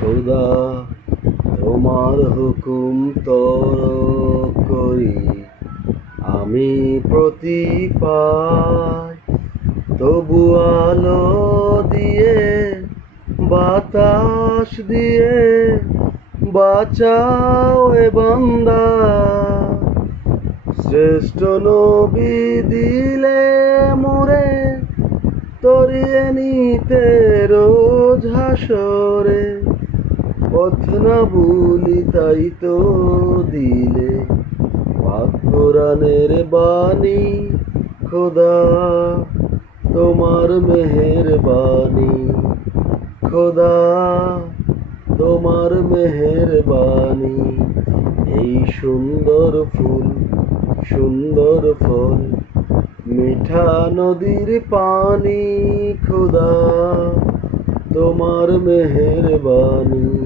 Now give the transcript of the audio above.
খোদা তোমার হুকুম তলব করি আমি প্রতি পাই, তবু আলো দিয়ে বাতাস দিয়ে বাঁচাও এ বান্দা। শ্রেষ্ঠ নবী দিলে মোরে তরিয়ে নিতে রোজ হাসরে, পথ না ভুলি তাই তো দিলে পাক কোরআনের বাণী। খোদা তোমার মেহেরবানি, খোদা তোমার মেহেরবানি। এই সুন্দর ফুল সুন্দর ফল মিঠা নদীর পানি, খোদা তোমার মেহেরবানি।